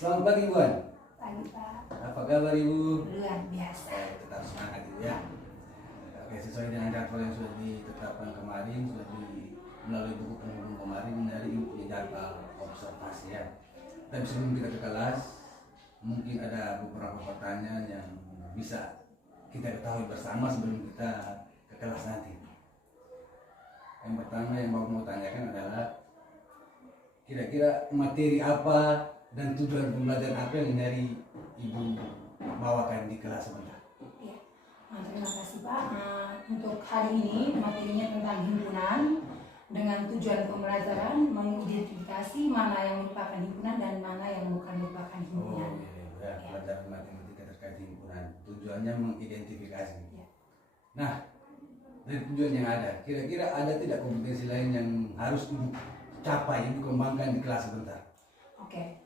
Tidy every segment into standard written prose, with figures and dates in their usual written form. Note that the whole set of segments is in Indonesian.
Selamat pagi, Buan. Pagi, Pak. Apa kabar, Ibu? Luar biasa. Tetap semangat, Ibu ya. Oke, sesuai dengan jadwal yang sudah ditetapkan kemarin, sudah melalui buku penghubung kemarin, dari Ibu punya jadwal observasi ya. Dan sebelum kita ke kelas, mungkin ada beberapa pertanyaan yang bisa kita ketahui bersama sebelum kita ke kelas nanti. Yang pertama yang mau tanyakan adalah kira-kira materi apa dan tujuan pembelajaran apa yang dari Ibu bawakan di kelas sebentar? Ya. Terima kasih, Pak. Untuk hari ini materinya tentang himpunan dengan tujuan pembelajaran mengidentifikasi mana yang merupakan himpunan dan mana yang bukan merupakan himpunan. Ya, pelajaran matematika terkait himpunan. Tujuannya mengidentifikasi. Ya. Nah, dari tujuan yang ada, kira-kira ada tidak kompetensi lain yang harus Ibu capai, Ibu kembangkan di kelas sebentar? Oke.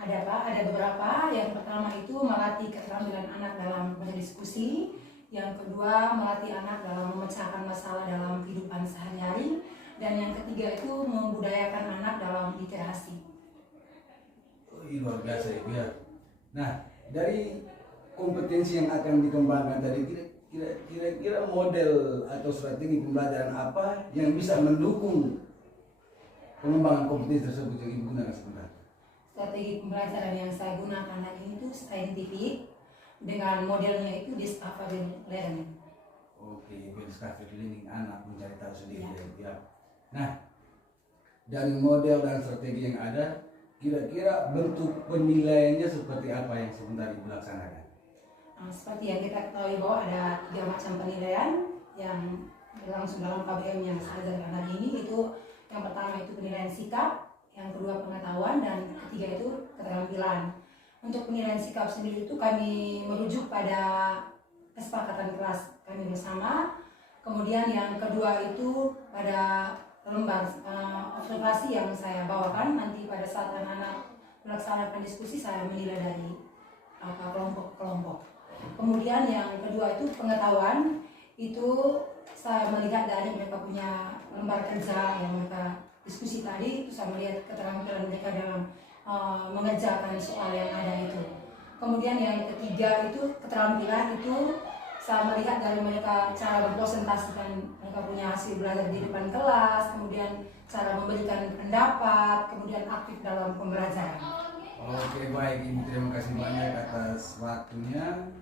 Ada, Pak, ada beberapa. Yang pertama itu melatih keterampilan anak dalam berdiskusi. Yang kedua, melatih anak dalam memecahkan masalah dalam kehidupan sehari-hari. Dan yang ketiga itu membudayakan anak dalam literasi. Luar biasa, Ibu ya. Nah, dari kompetensi yang akan dikembangkan tadi, kira-kira model atau strategi pembelajaran apa yang bisa mendukung pengembangan kompetensi tersebut yang Ibu gunakan sebentar? Strategi pembelajaran yang saya gunakan hari ini itu saintifik dengan modelnya itu discovery learning. Oke, discovery learning, anak mencari tahu sendiri ya. Nah, dari model dan strategi yang ada, kira-kira bentuk penilaiannya seperti apa yang sebentar Ibu laksanakan? Seperti yang kita ketahui bahwa ada 3 macam penilaian yang berlangsung dalam KBM yang saya ajarkan hari ini. Itu yang pertama itu penilaian sikap, yang kedua pengetahuan, dan ketiga itu keterampilan. Untuk penilaian sikap sendiri itu kami merujuk pada kesepakatan kelas kami bersama. Kemudian yang kedua itu pada lembar observasi yang saya bawakan. Nanti pada saat anak-anak melaksanakan diskusi saya menilai dari kelompok ke kelompok. Kemudian yang kedua itu pengetahuan, itu saya melihat dari mereka punya lembar kerja yang mereka diskusi tadi, itu saya melihat keterampilan mereka dalam mengerjakan soal yang ada itu. Kemudian yang ketiga itu keterampilan, itu saya melihat dari mereka cara mempresentasikan mereka punya hasil belajar di depan kelas, kemudian cara memberikan pendapat, kemudian aktif dalam pembelajaran. Oke, baik Ibu, terima kasih banyak atas waktunya.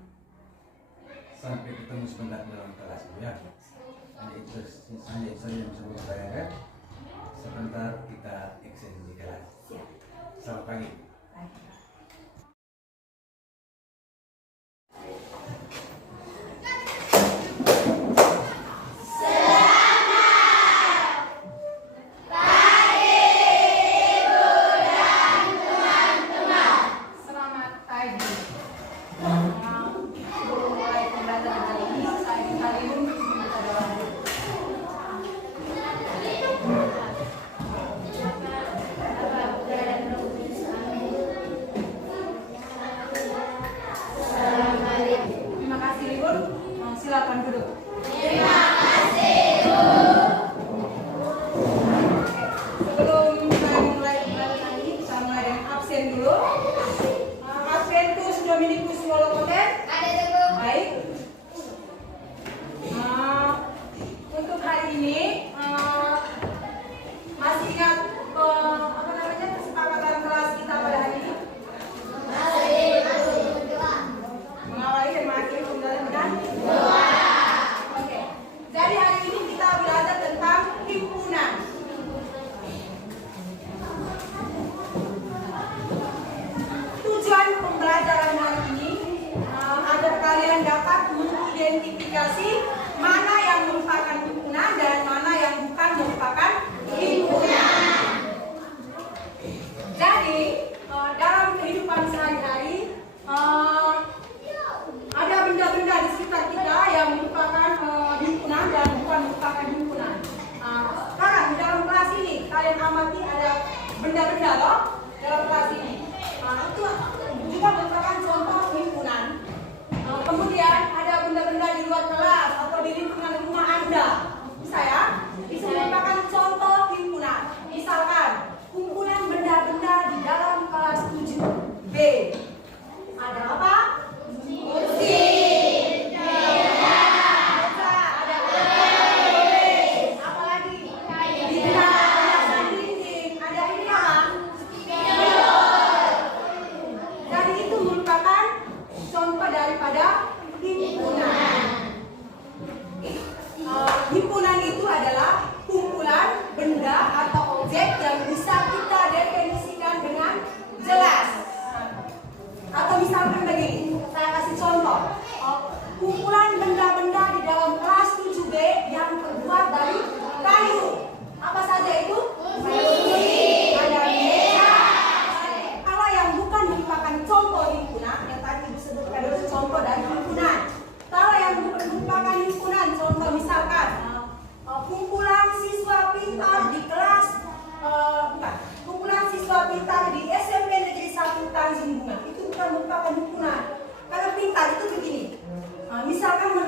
Sampai ketemu sebentar dalam kelas ya. Hanya itu saja yang bisa saya tanyakan. Sebentar kita exchange di kelas. Selamat pagi. Silakan duduk. Terima kasih, Bu. Sebelum saya mulai pembelajaran ini, saya mulai dengan absen dulu. Absen itu sudah minikus walau konten? Ada, Bu. Baik. Untuk hari ini masih ingat kesepakatan kelas kita pada hari ini? Masih, Bu. Mengawali dan mengakhiri pembelajaran.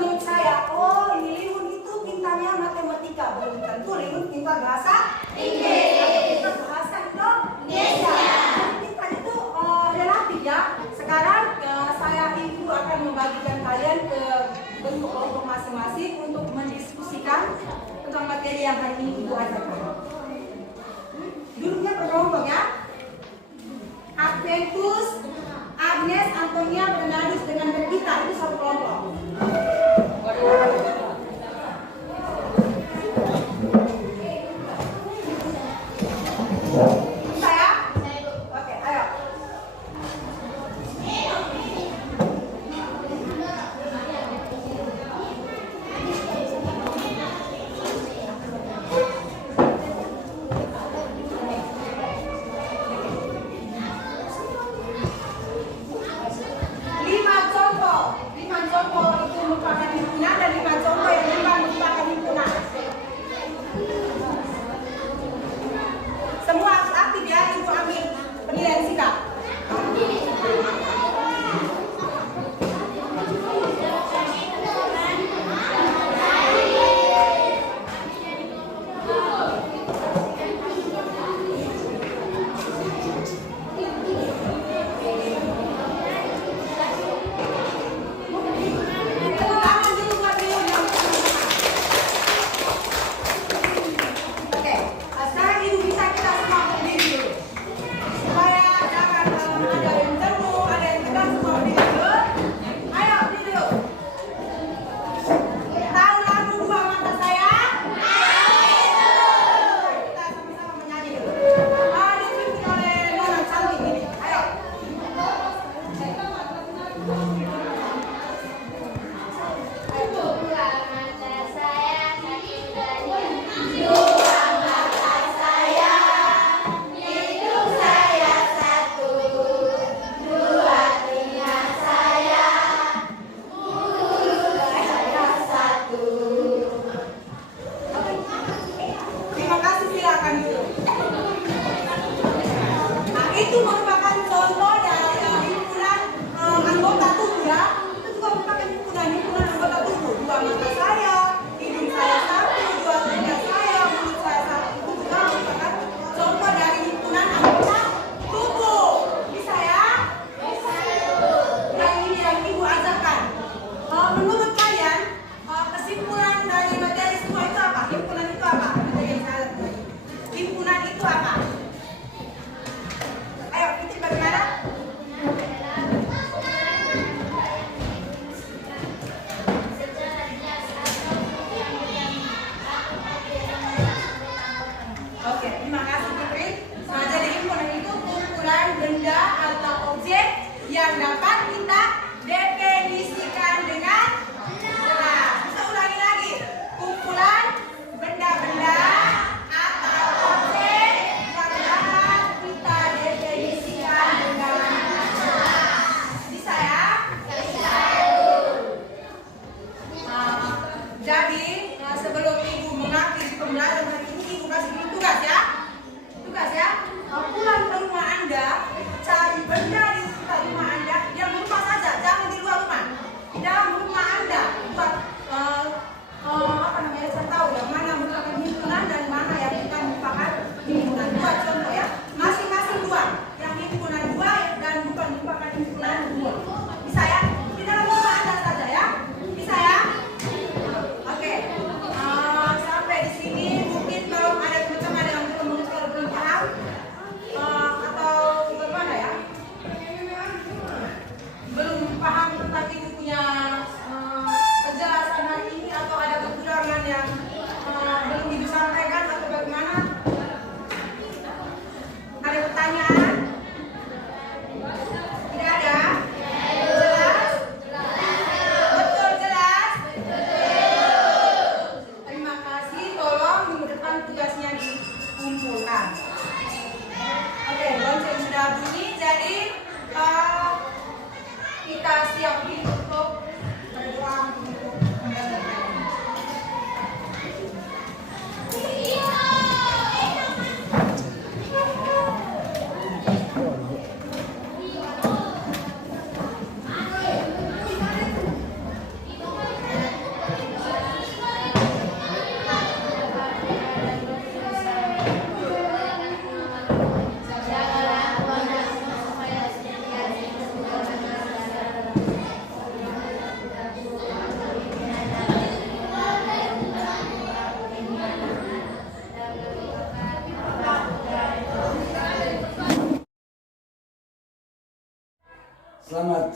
menurut saya, oh ini Liun itu pintarnya matematika, belum tentu Liun pintar bahasa Inggris. Atau pintar bahasa Indonesia. Pintar itu relatif ya. Sekarang saya Ibu akan membagikan kalian ke bentuk kelompok masing-masing untuk mendiskusikan tentang materi yang hari ini Ibu ajarkan. Duduknya per kelompok ya. Adventus, Agnes, Antonia, Bernardus dengan Bergita itu satu kelompok. Saya? Oke, ayo. Lima contoh itu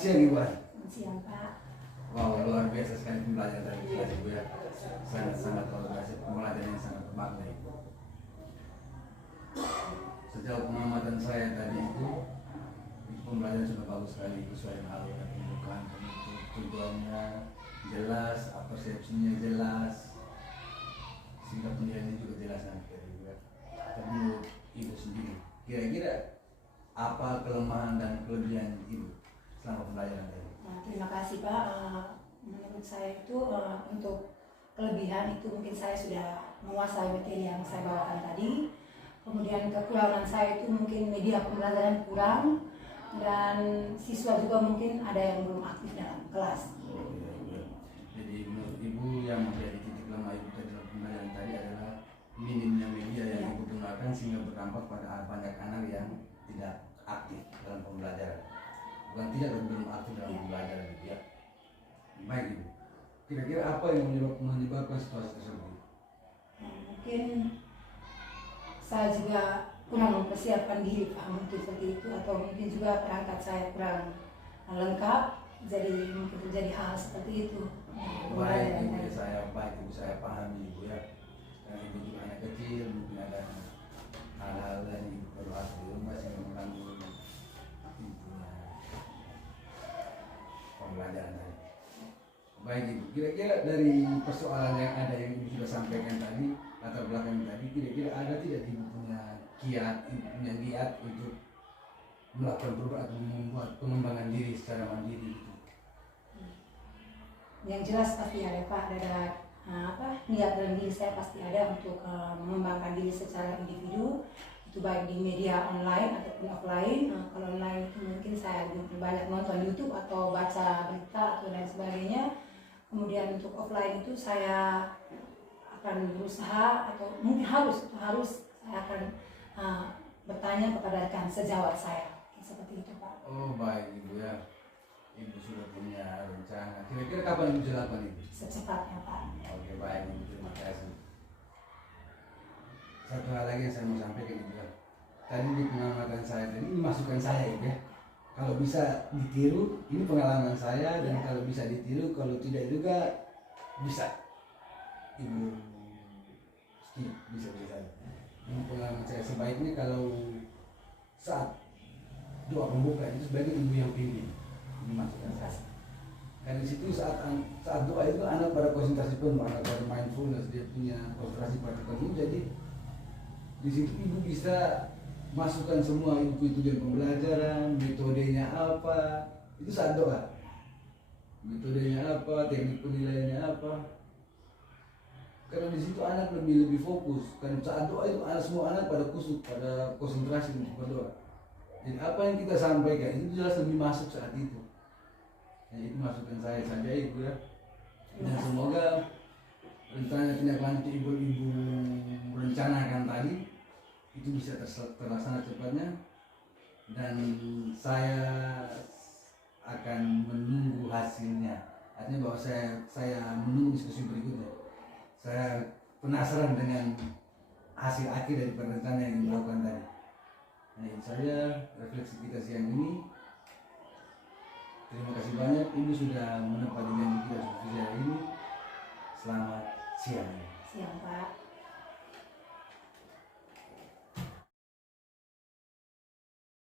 siang Ibu. Selamat siang Pak. Wow, luar biasa sekali pembelajaran dari kelas Ibu ya. Sangat luar biasa, pembelajaran yang sangat bermakna Ibu. Sejauh pengamatan saya tadi itu pembelajaran sudah bagus sekali, sesuai dengan alur dan pembukaan penutup, tujuannya jelas, persepsinya jelas, sehingga penilaiannya juga jelas nanti dari Ibu ya. Dan menurut Ibu sendiri, kira-kira apa kelemahan dan kelebihan Ibu selama pembelajaran tadi? Nah, terima kasih Pak. Menurut saya itu untuk kelebihan itu mungkin saya sudah menguasai materi yang saya bawakan tadi. Kemudian kekurangan saya itu mungkin media pembelajaran kurang, dan siswa juga mungkin ada yang belum aktif dalam kelas. Oh, iya. Jadi menurut Ibu yang menjadi titik lemah Ibu dalam pembelajaran tadi adalah minimnya media yang Ibu gunakan sehingga berdampak pada banyak anak yang tidak aktif dalam pembelajaran. Bukan tidak, tapi belum aktif dalam pembelajaran Ibu ya. Baik Ibu, kira-kira apa yang menyebabkan situasi tersebut? Mungkin saya juga kurang mempersiapkan diri Pak, mungkin seperti itu, atau mungkin juga perangkat saya kurang lengkap, jadi mungkin terjadi hal seperti itu. Baik Ibu, saya pahami Ibu ya. Karena Ibu juga anak kecil, mungkin ada hal-hal yang Ibu perlu atur di rumah sehingga mengganggu Ibunya pembelajaran tadi. Baik Ibu, kira-kira dari persoalan yang ada yang Ibu sudah sampaikan tadi, latar belakang tadi, kira-kira ada tidak Ibu punya kiat, Ibu punya niat untuk melakukan perubahan atau membuat pengembangan diri secara mandiri itu? Yang jelas pasti ada Pak, ada niat dalam diri saya pasti ada untuk mengembangkan diri secara individu, itu baik di media online ataupun offline. Kalau online itu mungkin saya banyak nonton YouTube atau baca berita atau lain sebagainya. Kemudian untuk offline itu saya akan berusaha, atau mungkin harus saya akan bertanya kepada rekan sejawat saya, seperti itu Pak. Oh baik Ibu ya, Ibu sudah punya rencana. Kira-kira kapan Ibu bisa lakukan itu? Secepatnya Pak. Oke baik Ibu, terima kasih. Satu hal lagi yang saya mau sampaikan Ibu ya. Tadi di pengamatan saya tadi, ini masukan saya Ibu ya. Kalau bisa ditiru, ini pengalaman saya, dan kalau bisa ditiru, kalau tidak juga bisa Ibu skip, bisa saja. Ini pengalaman saya, sebaiknya kalau saat doa pembuka itu sebaiknya Ibu yang pimpin. Ini masukan saya. Karena di situ saat doa itu anak pada konsentrasi penuh, anak pada mindfulness, dia punya konsentrasi pada penuh. Jadi di situ Ibu bisa masukkan semua ilmu tujuan pembelajaran, metodenya apa, itu saat doa. Metodenya apa, teknik penilaiannya apa. Karena di situ anak lebih fokus. Karena saat doa itu semua anak pada kusuk, pada konsentrasi untuk berdoa. Jadi apa yang kita sampaikan itu jelas lebih masuk saat itu. Ya, itu masukan saya saja Ibu ya. Dan semoga rencana tindak lanjut Ibu rencanakan tadi itu bisa terlaksana cepatnya, dan saya akan menunggu hasilnya. Artinya bahwa saya menunggu diskusi berikutnya. Saya penasaran dengan hasil akhir dari perencanaan yang dilakukan tadi. Nah, itu saja refleksi kita siang ini. Terima kasih banyak Ibu sudah menepati janji kita diskusi hari ini. Selamat siang.